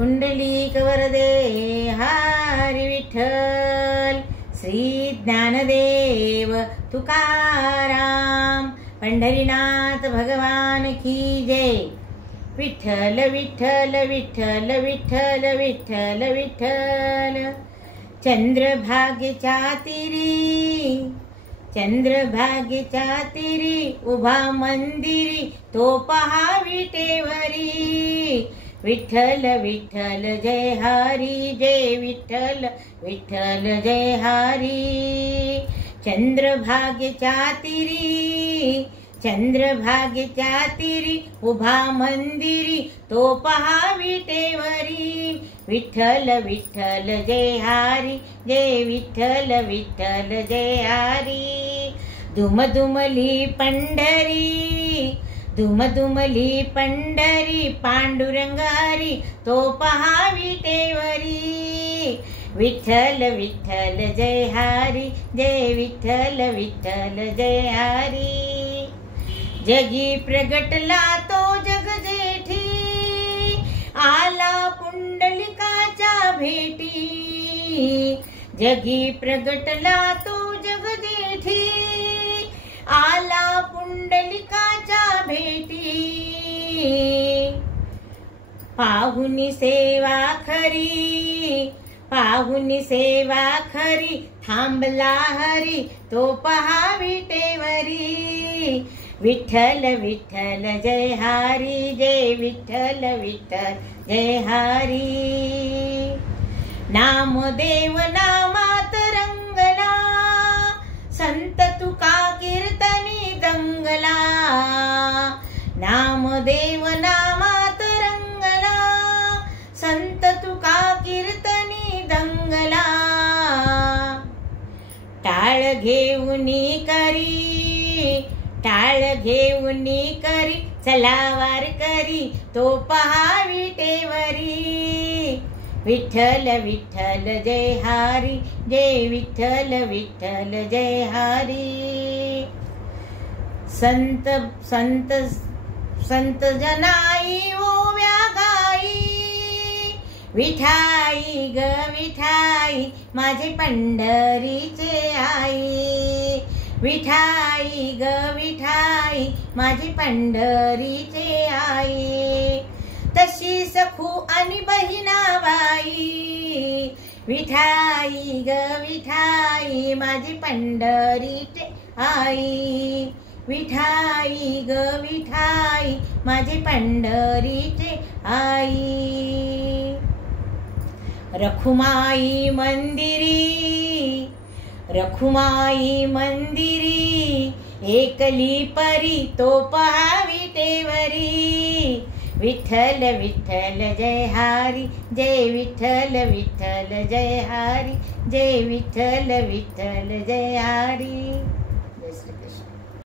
पुंडलिक वरदे हरी विठ्ठल, श्री ज्ञानदेव तुकाराम, पंढरीनाथ भगवान की जय। विठ्ठल विठ्ठल विठ्ठल विठ्ठल विठ्ठल विठ्ठल, चंद्रभागेच्या तीरी, चंद्रभागेच्या तीरी उभा मंदिरी, तो पहा विटेवरी। विठ्ठल विठ्ठल जय हरी, जय विठ्ठल विठ्ठल जय हरी। चंद्रभागेच्या तीरी, चंद्रभागेच्या तीरी उभा मंदिरी, तो पहा विटेवरी। विठ्ठल विठ्ठल जय हरी, जय विठ्ठल विठ्ठल जय हरी। दुमदुमली पंढरी, दुमदुमली पंढरी, पांडुरंग हरी, तो पहा विटेवरी। विठ्ठल विठ्ठल जय हरी, जय विठ्ठल विठ्ठल जय हरी। जगी प्रगटला तो जग जेठी, आला पुंडलिकाच्या भेटी। जगी प्रगटला तो जग जेठी, आला पुंडलिकाच्या भेटी। पाहुनी सेवा खरी, पाहुनी सेवा खरी, थांबला हरी, तो पहा विटेवरी। विठ्ठल विठ्ठल जय हरी, जय विठ्ठल विठ्ठल जय हरी। नामदेव नामात रंगला, संत तुका कीर्तनी दंगला। नामदेव नामात रंगला, संत तुका कीर्तनी दंगला। टाळ घेऊनी करी, टाळ घेऊनी करी, चला वार करी, तो पहा विटेवरी। विठ्ठल विठ्ठल जय हरी, जय विठ्ठल विठ्ठल जय हरी। संत संत संत जनाई ओव्या गाई, विठाई ग विठाई माझे पंढरीचे आई। विठाई ग विठाई माझी पंढरीचे आई, तशी सखू आणि बहिणाबाई। विठाई ग विठाई माझी पंढरीचे आई। विठाई ग विठाई माझी पंढरीचे आई। रखुमाई मंदिरी, रखुमाई मंदिरी, एकली परी, तो पहा विटेवरी। विठ्ठल विठ्ठल जय हरी, जय विठ्ठल विठ्ठल जय हरी, जय विठ्ठल विठ्ठल जय हरी। जय श्री कृष्ण।